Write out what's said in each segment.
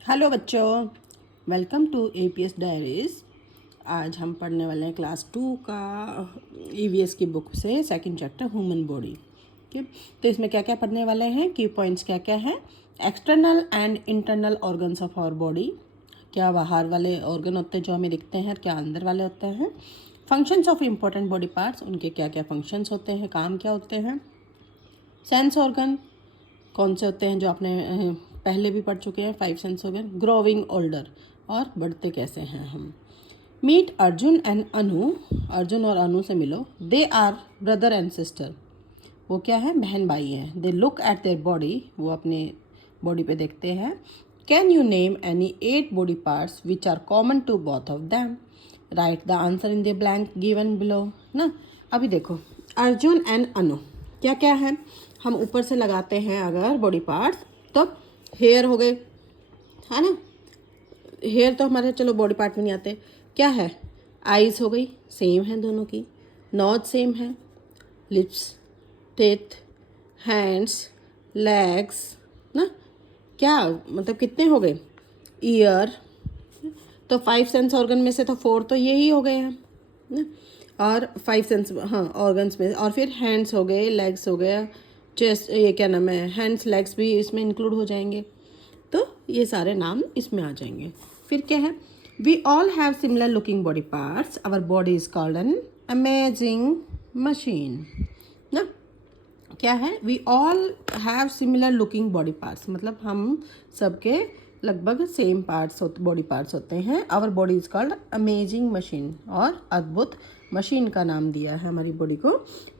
Hello बच्चों, welcome to APS diaries. आज हम पढ़ने वाले हैं क्लास 2 का ईवीएस की बुक से सेकंड चैप्टर ह्यूमन बॉडी। ठीक, तो इसमें क्या क्या पढ़ने वाले हैं, की पॉइंट्स क्या क्या हैं। External and internal organs of our body, क्या बाहर वाले ऑर्गन होते हैं जो हमें दिखते हैं, क्या अंदर वाले होते हैं। Functions of important body parts, उनके क्या क्या फंक्शंस होते हैं, काम क्या होते हैं। सेंस ऑर्गन कौन से होते हैं जो आपने पहले भी पढ़ चुके हैं, 5 सेंस ऑर्गन। ग्रोविंग ओल्डर, और बढ़ते कैसे हैं हम। मीट अर्जुन एंड अनु, अर्जुन और अनु से मिलो। They are brother and sister, वो क्या है, बहन भाई हैं। They look at their body, वो अपने बॉडी पे देखते हैं। Can you name any 8 body parts which are common to both of them. Write the answer in the blank given below ना। अभी देखो, अर्जुन एंड अनु क्या क्या है। हम ऊपर से लगाते हैं अगर बॉडी पार्ट्स, तो हेयर हो गए, है ना। हेयर तो हमारे चलो बॉडी पार्ट में नहीं आते। क्या है, आईज हो गई, सेम है दोनों की। नोज सेम है। लिप्स, टेथ, हैंड्स, लेग्स ना। क्या मतलब कितने हो गए, ईयर। तो 5 सेंस ऑर्गन में से तो 4 तो यही हो गए हैं ना। और 5 सेंस हाँ ऑर्गन्स में, और फिर हैंड्स हो गए, लेग्स हो गया, चेस्ट, ये क्या नाम है, हैंड्स लेग्स भी इसमें इंक्लूड हो जाएंगे। तो ये सारे नाम इसमें आ जाएंगे। फिर क्या है, we all have similar looking body parts, our body is called an amazing machine ना। क्या है, we all have similar looking body parts, मतलब हम सबके लगभग सेम पार्ट्स बॉडी पार्ट्स होते हैं। Our body is called amazing machine, और अद्भुत मशीन का नाम दिया है हमारी बॉडी को,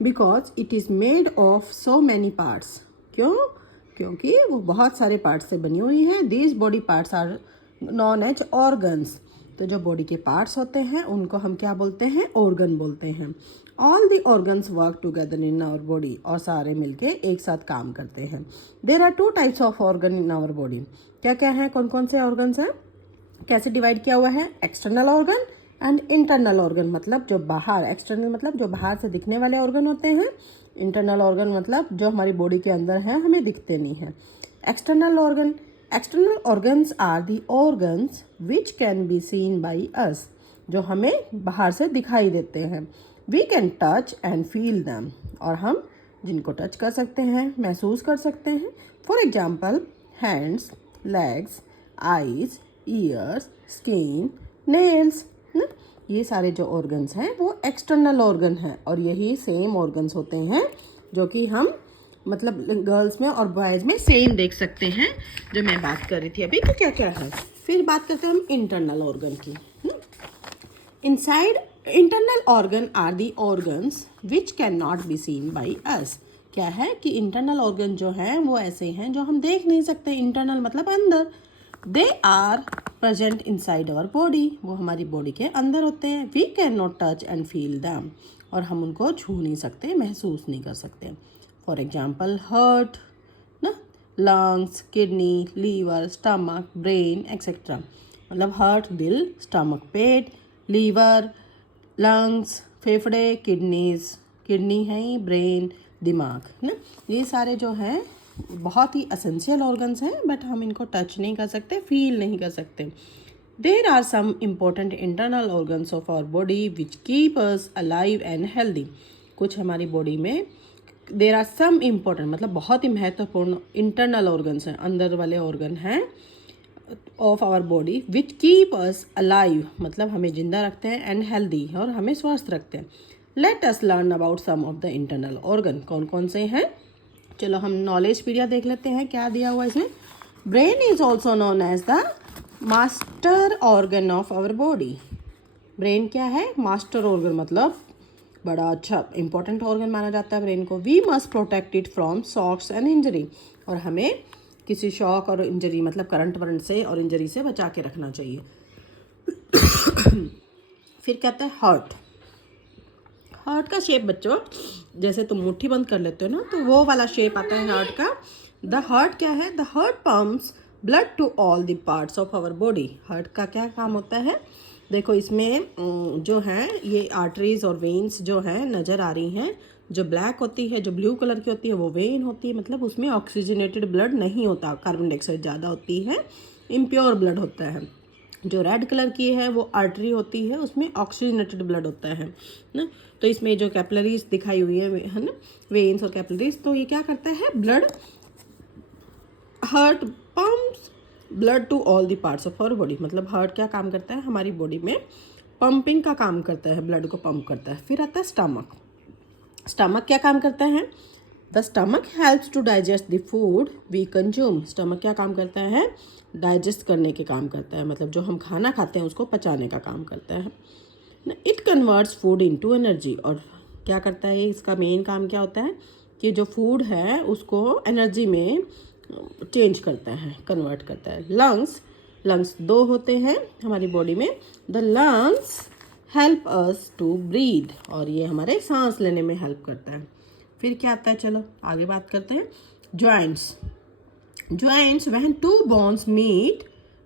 because it is made of so many parts. क्यों, क्योंकि वो बहुत सारे पार्ट्स से बनी हुई है। These body parts are known as organs, तो जो बॉडी के पार्ट्स होते हैं उनको हम क्या बोलते हैं, ऑर्गन बोलते हैं। All the organs work together in our body, और सारे मिलके एक साथ काम करते हैं। There are 2 types of organ in our body. क्या क्या है, कौन कौन से ऑर्गन्स हैं, कैसे डिवाइड किया हुआ है। External organ and internal organ, मतलब जो बाहर, एक्सटर्नल मतलब जो बाहर से दिखने वाले ऑर्गन होते हैं। इंटरनल ऑर्गन मतलब जो हमारी बॉडी के अंदर हैं, हमें दिखते नहीं हैं। External organ, external organs are the organs which can be seen by us, जो हमें बाहर से दिखाई देते हैं। We can touch and feel them, और हम जिनको टच कर सकते हैं, महसूस कर सकते हैं। For example, hands, legs, eyes, years, skin, nails ना। ये सारे जो ऑर्गन्स हैं वो एक्सटर्नल ऑर्गन हैं, और यही सेम ऑर्गन्स होते हैं जो कि हम मतलब गर्ल्स में और बॉयज़ में सेम देख सकते हैं, जो मैं बात कर रही थी अभी। तो क्या क्या है, फिर बात करते हैं हम इंटरनल ऑर्गन की ना। Inside internal organ are the organs which can not be seen by us. क्या है कि इंटरनल ऑर्गन जो हैं वो ऐसे हैं जो हम देख नहीं सकते। इंटरनल मतलब अंदर। They are present inside our body, वो हमारी बॉडी के अंदर होते हैं। We can not touch and feel them, और हम उनको छू नहीं सकते, महसूस नहीं कर सकते। फॉर एग्जाम्पल, हार्ट ना, lungs, kidney, liver, stomach, brain etcetera. मतलब हार्ट दिल, स्टमक पेट, लीवर लंग्स फेफड़े, किडनीज किडनी है ही, ब्रेन दिमाग ना। ये सारे जो हैं बहुत ही असेंशियल ऑर्गन्स हैं, बट हम इनको टच नहीं कर सकते, फील नहीं कर सकते। There are some important internal organs of our body which keep us alive and healthy. कुछ हमारी बॉडी में देर आर सम इम्पोर्टेंट मतलब बहुत ही महत्वपूर्ण इंटरनल ऑर्गन्स हैं, अंदर वाले ऑर्गन हैं of our body which keep us alive, मतलब हमें जिंदा रखते हैं, एंड हेल्दी, और हमें स्वस्थ रखते हैं। Let us learn about some of the internal organ. कौन कौन से हैं, चलो हम नॉलेज पीडिया देख लेते हैं क्या दिया हुआ इसमें। Brain is also known as the master organ of our body. Brain क्या है, मास्टर ऑर्गन, मतलब बड़ा अच्छा इंपॉर्टेंट ऑर्गन माना जाता है ब्रेन को। We must protect it from shocks and injury, और हमें किसी शॉक और इंजरी मतलब करंट वरंट से और इंजरी से बचा के रखना चाहिए। फिर कहते हैं हार्ट। हार्ट का शेप बच्चों, जैसे तुम मुट्ठी बंद कर लेते हो ना, तो वो वाला शेप आता है हार्ट का। द हार्ट क्या है, the heart pumps blood to all the parts of our body. Heart का क्या काम होता है, देखो इसमें जो है ये आर्टरीज और वेन्स जो हैं नज़र आ रही हैं, जो ब्लैक होती है, जो ब्लू कलर की होती है, वो वेन होती है, मतलब उसमें ऑक्सीजनेटेड ब्लड नहीं होता, कार्बन डाइऑक्साइड ज़्यादा होती है, इम्प्योर ब्लड होता है। जो रेड कलर की है वो आर्टरी होती है, उसमें ऑक्सीजनेटेड ब्लड होता है ना। तो इसमें जो कैपिलरीज दिखाई हुई है ना, वेन्स और कैपिलरीज, तो ये क्या करता है, blood heart pumps blood to all the parts of our body. मतलब हार्ट क्या काम करता है, हमारी बॉडी में पंपिंग का काम करता है, ब्लड को पंप करता है। फिर आता है स्टमक। स्टमक क्या काम करता है, the stomach helps to digest the food we consume. Stomach क्या काम करता है, डाइजेस्ट करने के काम करता है, मतलब जो हम खाना खाते हैं उसको पचाने का काम करता है। It converts food into energy. और क्या करता है, इसका मेन काम क्या होता है कि जो फूड है उसको एनर्जी में चेंज करता है, कन्वर्ट करता है। लंग्स 2 होते हैं हमारी बॉडी में। The lungs help us to breathe, और ये हमारे सांस लेने में हेल्प करता है। फिर क्या आता है, चलो आगे बात करते हैं। Joints when 2 bones meet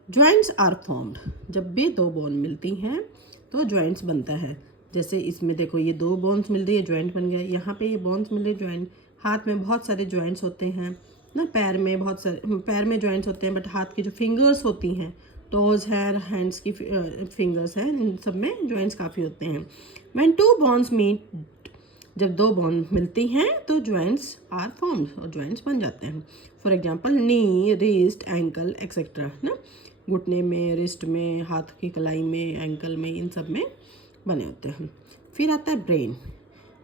joints are formed. जब भी 2 बोन मिलती हैं तो जॉइंट्स बनता है। जैसे इसमें देखो, ये 2 बोन्स मिल रही है, जॉइंट बन गया। यहाँ पे ये बोन्स मिल रहे, जॉइंट। हाथ में बहुत सारे जॉइंट्स होते हैं ना, पैर में बहुत सारे, पैर में जॉइंट्स होते हैं, बट हाथ की जो फिंगर्स होती हैं, टोज है, हैंड्स की फिंगर्स हैं, इन सब में जॉइंट्स काफ़ी होते हैं। व्हेन 2 बोन्स मीट, जब 2 बोन मिलती हैं तो जॉइंट्स आर फॉर्म्ड, और जॉइंट्स बन जाते हैं। For example knee, wrist, ankle etcetera ना, घुटने में, रिस्ट में, हाथ की कलाई में, एंकल में, इन सब में बने होते हैं। फिर आता है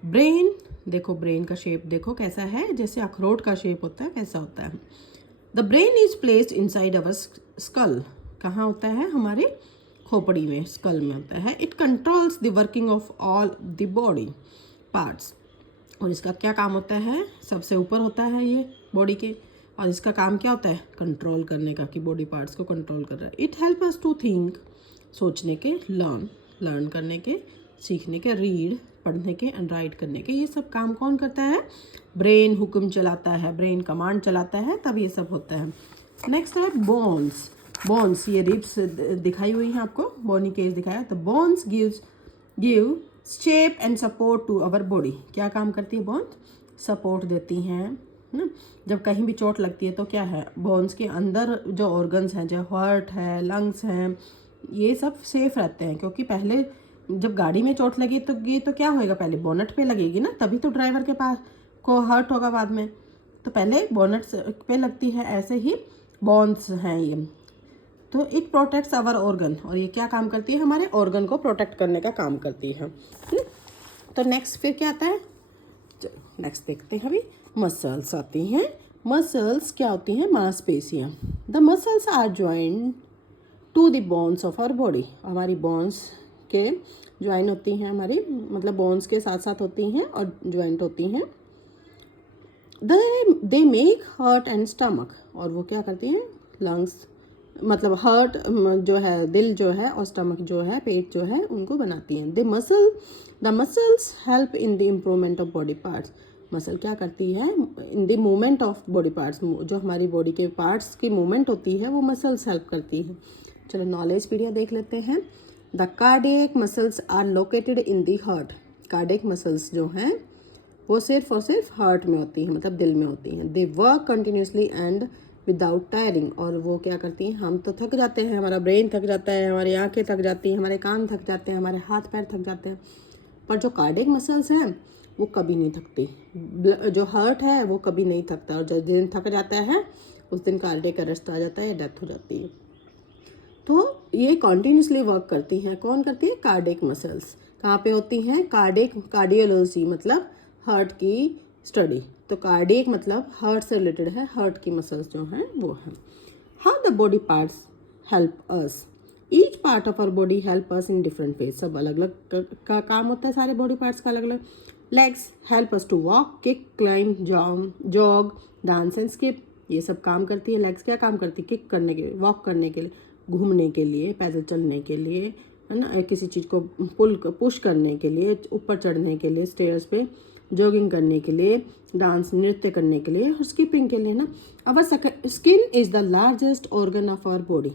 ब्रेन। देखो ब्रेन का शेप देखो कैसा है, जैसे अखरोट का शेप होता है वैसा होता है। The brain is placed inside our skull. कहाँ होता है, हमारे खोपड़ी में, स्कल में होता है। It controls the working of all the body parts. और इसका क्या काम होता है, सबसे ऊपर होता है ये बॉडी के, और इसका काम क्या होता है, कंट्रोल करने का, कि बॉडी पार्ट्स को कंट्रोल कर रहा है। It help us to think, सोचने के, लर्न करने के, सीखने के, रीड, पढ़ने के, एंड राइट करने के। ये सब काम कौन करता है, ब्रेन हुक्म चलाता है, ब्रेन कमांड चलाता है, तब ये सब होता है। नेक्स्ट है बोन्स। ये रिब्स दिखाई हुई है आपको, बोनी केस दिखाया। तो bones give shape and support to our body. क्या काम करती है बोन्स, सपोर्ट देती हैं ना। जब कहीं भी चोट लगती है तो क्या है, बोन्स के अंदर जो ऑर्गन्स हैं, जो हार्ट है, लंग्स हैं, ये सब सेफ रहते हैं। क्योंकि पहले जब गाड़ी में चोट लगी तो ये तो क्या होएगा, पहले बोनट पे लगेगी ना, तभी तो ड्राइवर के पास को हर्ट होगा बाद में। तो पहले बोनट पे लगती है, ऐसे ही बोन्स हैं ये। तो इट प्रोटेक्ट्स आवर ऑर्गन, और ये क्या काम करती है, हमारे ऑर्गन को प्रोटेक्ट करने का काम करती है। तो नेक्स्ट फिर क्या आता है, नेक्स्ट देखते हैं अभी। मसल्स आती हैं। मसल्स क्या होती हैं, मांसपेशियाँ। The muscles are joint to the bones of our body. हमारी बोन्स के ज्वाइन होती हैं, हमारी मतलब बोन्स के साथ साथ होती हैं और ज्वाइंट होती हैं। They make heart and stomach, और वो क्या करती हैं, लंग्स, मतलब हार्ट जो है, दिल जो है, और स्टमक जो है, पेट जो है, उनको बनाती हैं। The muscles help in the improvement of body parts. Muscle क्या करती है, in the movement of body parts, जो हमारी बॉडी के पार्ट्स की मूवमेंट होती है वो मसल्स हेल्प करती है। चलो नॉलेज पीडिया देख लेते हैं। The cardiac muscles are located in the heart. Cardiac muscles जो हैं वो सिर्फ और सिर्फ हार्ट में होती हैं, मतलब दिल में होती हैं। They work continuously and without tiring, और वो क्या करती हैं, हम तो थक जाते हैं, हमारा ब्रेन थक जाता है, हमारी आंखें थक जाती हैं, हमारे कान थक जाते हैं, हमारे हाथ पैर थक जाते हैं, पर जो कार्डियक मसल्स हैं वो कभी नहीं थकती। जो हार्ट है वो कभी नहीं थकता, और जिस दिन थक जाता है उस दिन कार्डियक अरेस्ट आ जाता है, डेथ हो जाती है। तो ये कॉन्टीन्यूसली वर्क करती हैं, कौन करती है, कार्डियक मसल्स। कहाँ पे होती हैं, कार्डियोलॉजी मतलब हार्ट की स्टडी। तो कार्डियक मतलब हार्ट से रिलेटेड है, हार्ट की मसल्स जो हैं वो हैं। How the body parts help us. Each part of our body help us in different ways. सब अलग अलग का काम होता है, सारे बॉडी पार्ट्स का अलग अलग। Legs help us to walk, kick, climb, jog, dance and skip. ये सब काम करती है। लेग्स क्या काम करती है, किक करने के लिए, वॉक करने के लिए, घूमने के लिए, पैदल चलने के लिए, है ना, किसी चीज़ को पुश करने के लिए, ऊपर चढ़ने के लिए स्टेयर्स पे, जॉगिंग करने के लिए, डांस नृत्य करने के लिए, और स्किपिंग के लिए ना। Our skin is the largest organ of our body.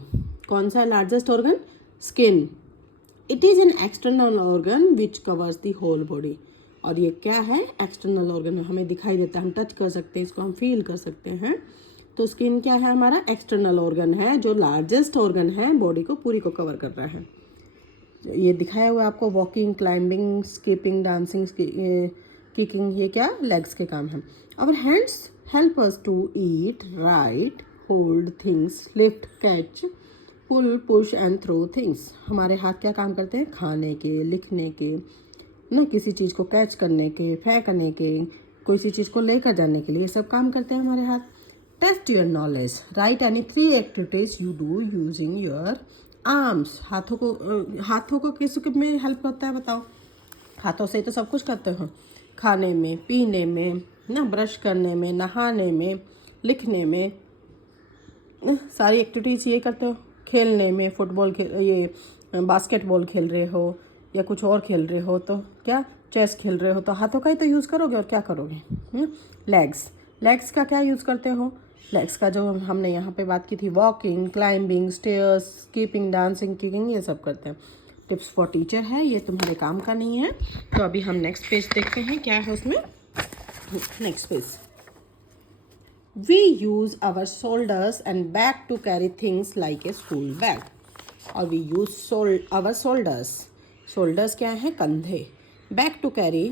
कौन सा है largest organ, skin. It is an external organ which covers the whole body. और ये क्या है, एक्सटर्नल ऑर्गन, हमें दिखाई देता है, हम टच कर सकते हैं इसको, हम फील कर सकते हैं। तो स्किन क्या है, हमारा एक्सटर्नल ऑर्गन है, जो लार्जेस्ट ऑर्गन है, बॉडी को पूरी को कवर कर रहा है। ये दिखाया हुआ आपको, walking, climbing, skipping, dancing, kicking, ये क्या, लेग्स के काम है। Our hands help us to eat, write, hold things, lift, catch, pull, push and throw things. हमारे हाथ क्या काम करते हैं, खाने के, लिखने के, ना किसी चीज़ को कैच करने के, फेंकने के, कोई सी चीज़ को लेकर जाने के लिए, ये सब काम करते हैं हमारे हाथ। Test your knowledge, write any 3 activities you do using your arms. हाथों को किस में हेल्प करता है बताओ, हाथों से तो सब कुछ करते हो, खाने में, पीने में, ना ब्रश करने में, नहाने में, लिखने में, सारी एक्टिविटीज़ ये करते हो। खेलने में, फुटबॉल खेल, ये बास्केटबॉल खेल रहे हो या कुछ और खेल रहे हो, तो क्या, चेस खेल रहे हो, तो हाथों का ही तो यूज़ करोगे, और क्या करोगे। लेग्स का क्या यूज़ करते हो, लेग्स का जो हमने यहाँ पे बात की थी, walking, climbing, stairs, skipping, dancing, kicking, ये सब करते हैं। टिप्स फॉर टीचर है, ये तुम्हारे काम का नहीं है। तो अभी हम नेक्स्ट पेज देखते हैं क्या है उसमें। Next page, we use our shoulders and back to carry things like a school bag. और we use our shoulders क्या है, कंधे, back to carry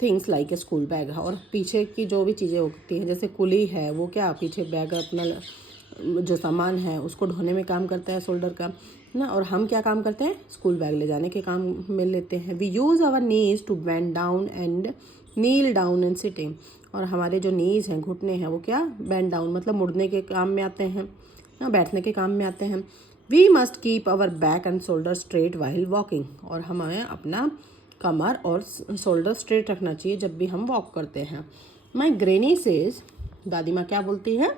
things like a school bag, और पीछे की जो भी चीज़ें होती हैं, जैसे कुली है, वो क्या, पीछे बैग अपना जो सामान है उसको ढोने में काम करता है शोल्डर का ना, और हम क्या काम करते हैं, स्कूल बैग ले जाने के काम में लेते हैं। We use our knees to bend down and kneel down and sitting, और हमारे जो नीज हैं, घुटने हैं, वो क्या, बेंड डाउन मतलब मुड़ने के काम में आते हैं ना, बैठने के काम में आते हैं। We must keep our back and shoulder straight while walking, और हमें अपना कमर और शोल्डर स्ट्रेट रखना चाहिए जब भी हम वॉक करते हैं। माई ग्रेनी सेज, दादी माँ क्या बोलती है,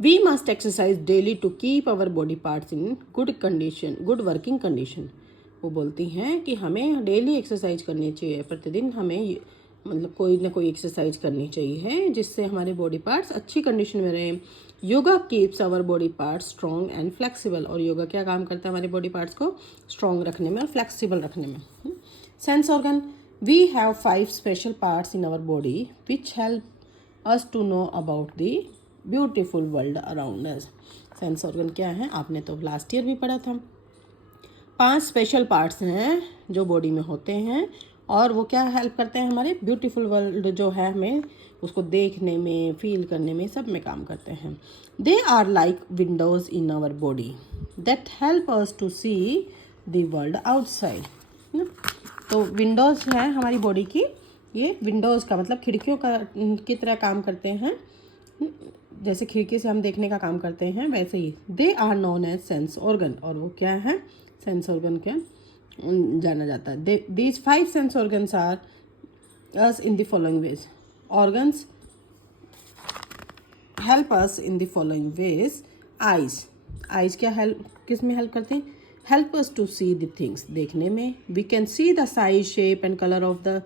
we must exercise daily to keep our body parts in good working condition. वो बोलती हैं कि हमें डेली एक्सरसाइज करनी चाहिए, प्रतिदिन हमें मतलब कोई ना कोई एक्सरसाइज करनी चाहिए जिससे हमारे बॉडी पार्ट्स अच्छी कंडीशन में रहें। Yoga keeps our body parts strong and flexible, और योगा क्या काम करता है, हमारे बॉडी पार्ट्स को स्ट्रॉन्ग रखने में और फ्लेक्सिबल रखने में। Sense organ, we have 5 special parts in our body which help us to know about the beautiful world around us. Sense organ क्या है, आपने तो लास्ट ईयर भी पढ़ा था। 5 स्पेशल पार्ट्स हैं जो बॉडी में होते हैं, और वो क्या हेल्प करते हैं, हमारे ब्यूटीफुल वर्ल्ड जो है हमें उसको देखने में, फील करने में, सब में काम करते हैं। They are like windows in our body that help us to see the world outside. तो विंडोज़ है हमारी बॉडी की, ये विंडोज़ का मतलब खिड़कियों का की तरह काम करते हैं, जैसे खिड़की से हम देखने का काम करते हैं वैसे ही। They are known as sense organ, और वो क्या है, सेंस ऑर्गन क्या जाना जाता है। These 5 sense organs are us in the following ways. Organs help us in the following ways. Eyes क्या हेल्प, किस में हेल्प करते हैं, help us to see the things, देखने में। We can see the size, shape and colour of the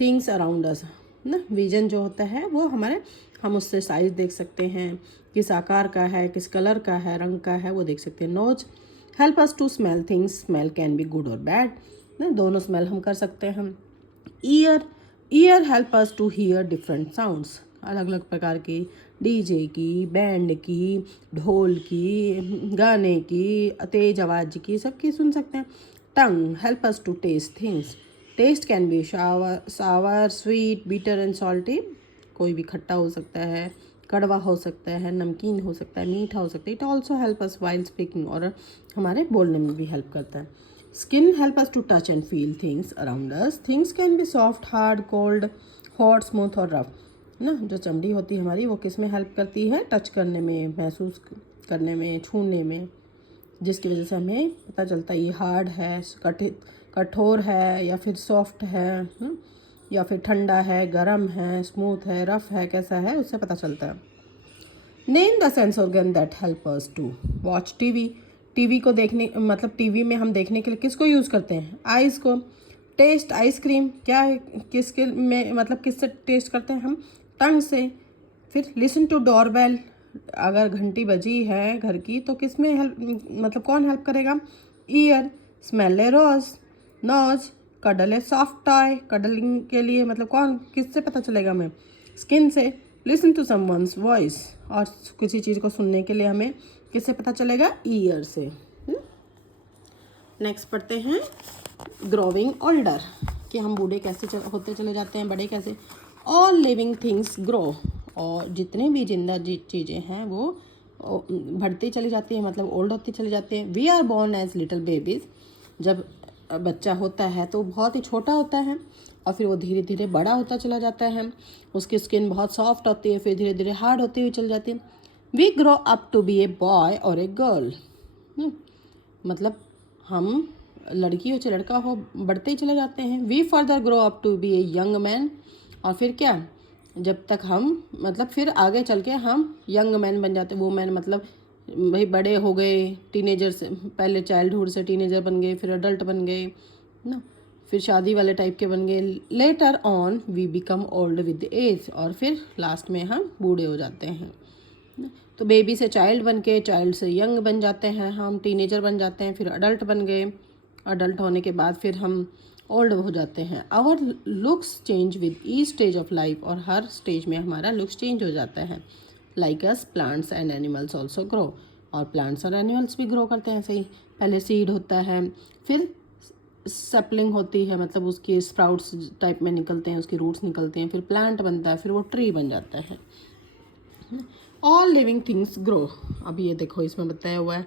things around us ना। Vision जो होता है वो हमारे, हम उससे साइज देख सकते हैं, किस आकार का है, किस कलर का है, रंग का है, वो देख सकते हैं। Nose help us to smell things, smell can be good और बैड ना, दोनों स्मेल हम कर सकते हैं। Ear help us to hear different sounds, अलग अलग प्रकार की, डीजे की, बैंड की, ढोल की, गाने की, तेज आवाज़ की, सबकी सुन सकते हैं। Tongue help us to taste things, taste can be sour, sweet, bitter and salty, कोई भी खट्टा हो सकता है, कड़वा हो सकता है, नमकीन हो सकता है, मीठा हो सकता है। It also help us while speaking, और हमारे बोलने में भी हेल्प करता है। Skin help us to touch and feel things around us, things can be soft, hard, cold, hot, smooth और रफ ना। जो चमड़ी होती है हमारी, वो किस में हेल्प करती है, टच करने में, महसूस करने में, छूने में, जिसकी वजह से हमें पता चलता है ये हार्ड है, कठोर है, या फिर सॉफ्ट है, या फिर ठंडा है, गर्म है, स्मूथ है, रफ है, कैसा है, उससे पता चलता है। Name the sense organ that help us to watch TV, TV को देखने मतलब टीवी में हम देखने के लिए किसको यूज़ करते हैं, आइज़ को। टेस्ट आइसक्रीम क्या है, किसके में मतलब किससे टेस्ट करते हैं हम, टंग से। फिर लिसन टू डोरबेल, अगर घंटी बजी है घर की तो किस में हेल्प मतलब कौन हेल्प करेगा, ईयर। स्मेल ए रोज, नोज, कडल है सॉफ्ट टॉय, कडलिंग के लिए मतलब कौन किससे पता चलेगा हमें? स्किन से। लिसन टू समवन्स वॉइस, और किसी चीज़ को सुनने के लिए हमें किससे पता चलेगा? ईयर से। नेक्स्ट पढ़ते हैं ग्रोविंग ओल्डर, कि हम बूढ़े कैसे होते चले जाते हैं, बड़े कैसे। ऑल लिविंग थिंग्स ग्रो, और जितने भी जिंदा चीज़ें हैं वो बढ़ती चली जाती हैं, मतलब ओल्ड होती चली जाती हैं। We are born as little babies, जब बच्चा होता है तो बहुत ही छोटा होता है और फिर वो धीरे धीरे बड़ा होता चला जाता है। उसकी स्किन बहुत सॉफ्ट होती है, फिर धीरे धीरे हार्ड होती हुई चल जाती है। We grow up to be a boy और ए गर्ल, मतलब हम लड़की हो चाहे लड़का हो बढ़ते ही चले जाते हैं। We further grow up to be a young man, और फिर क्या, जब तक हम मतलब फिर आगे चल के हम यंग मैन बन जाते। वो मैन मतलब भाई बड़े हो गए, टीनेजर से पहले चाइल्डहुड से टीनेजर बन गए, फिर अडल्ट बन गए ना, फिर शादी वाले टाइप के बन गए। Later on we become old with age, और फिर लास्ट में हम बूढ़े हो जाते हैं। तो बेबी से चाइल्ड बन के, चाइल्ड से यंग बन जाते हैं, हम टीनेजर बन जाते हैं, फिर अडल्ट बन गए, अडल्ट होने के बाद फिर हम ओल्ड हो जाते हैं। Our looks change with each stage of life, और हर स्टेज में हमारा लुक्स चेंज हो जाता है। Like us plants and animals also grow, और प्लांट्स और एनिमल्स भी ग्रो करते हैं ऐसे ही। पहले सीड होता है, फिर सैपलिंग होती है, मतलब उसके स्प्राउट्स टाइप में निकलते हैं, उसके रूट्स निकलते हैं, फिर प्लांट बनता है, फिर वो ट्री बन जाता है। All living things grow. अब ये देखो इसमें बताया हुआ है,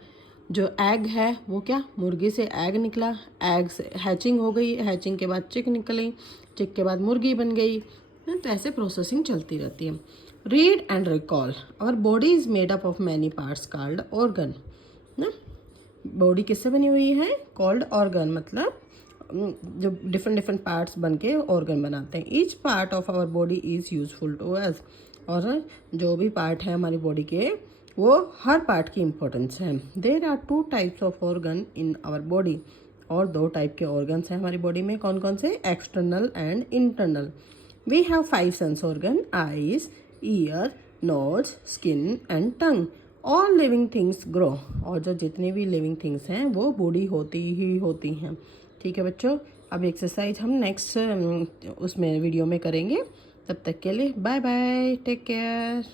जो एग है वो क्या, मुर्गी से एग निकला, एग से हैचिंग हो गई, हैचिंग के बाद चिक निकली, चिक के बाद मुर्गी बन गई। तो ऐसे प्रोसेसिंग चलती रहती है। Read and recall, our body is made up of many parts called organ ना। बॉडी किससे बनी हुई है? कॉल्ड ऑर्गन, मतलब जो डिफरेंट डिफरेंट पार्ट्स बन के ऑर्गन बनाते हैं। Each part of our body is useful to us, और जो भी पार्ट है हमारी बॉडी के वो हर पार्ट की इम्पोर्टेंस है। There are 2 types of organ in our body, और 2 टाइप के ऑर्गन्स हैं हमारी बॉडी में। कौन कौन से? External and internal. We have 5 sense organ, eyes, ear, nose, skin and tongue. All living things grow, और जो जितनी भी लिविंग थिंग्स हैं वो बूढ़ी होती ही होती हैं। ठीक है बच्चों, अब एक्सरसाइज हम नेक्स्ट उसमें वीडियो में करेंगे। तब तक के लिए बाय बाय, टेक केयर।